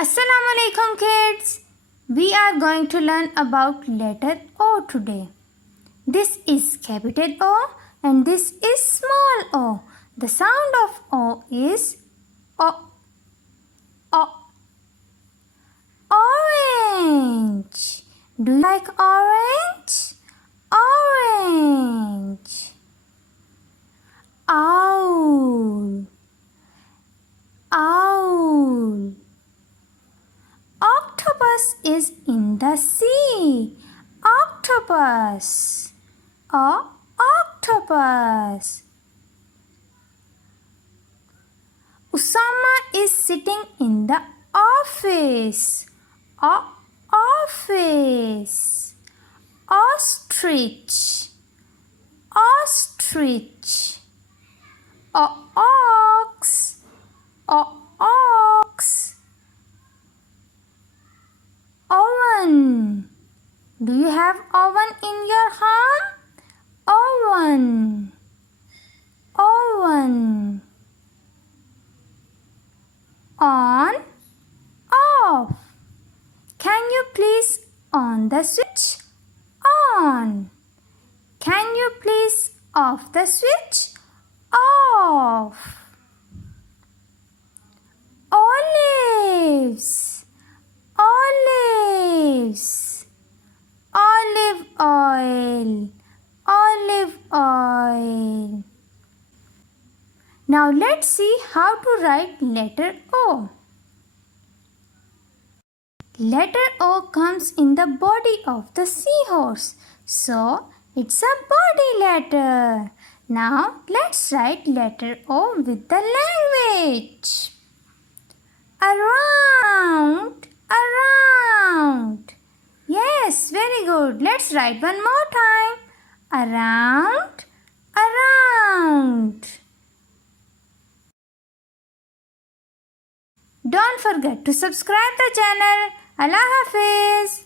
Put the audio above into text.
Assalamu alaikum kids. We are going to learn about letter O today. This is capital O and this is small o. The sound of O is O. O. Orange. Do you like orange? Orange. Owl. Owl. Octopus is in the sea. Octopus. Octopus. Usama is sitting in the office. Office. Ostrich. Ostrich. Ox. Ox. Oven. Do you have oven in your home? Oven. Oven. On. Off. Can you please on the switch? On. Can you please off the switch? Off. Olives. Olives. Olive oil. Olive oil. Now let's see how to write letter O. Letter O comes in the body of the seahorse. So it's a body letter. Now let's write letter O with the language. Around. Around. Yes, very good. Let's write one more time. Around. Around. Don't forget to subscribe the channel. Allah Hafiz.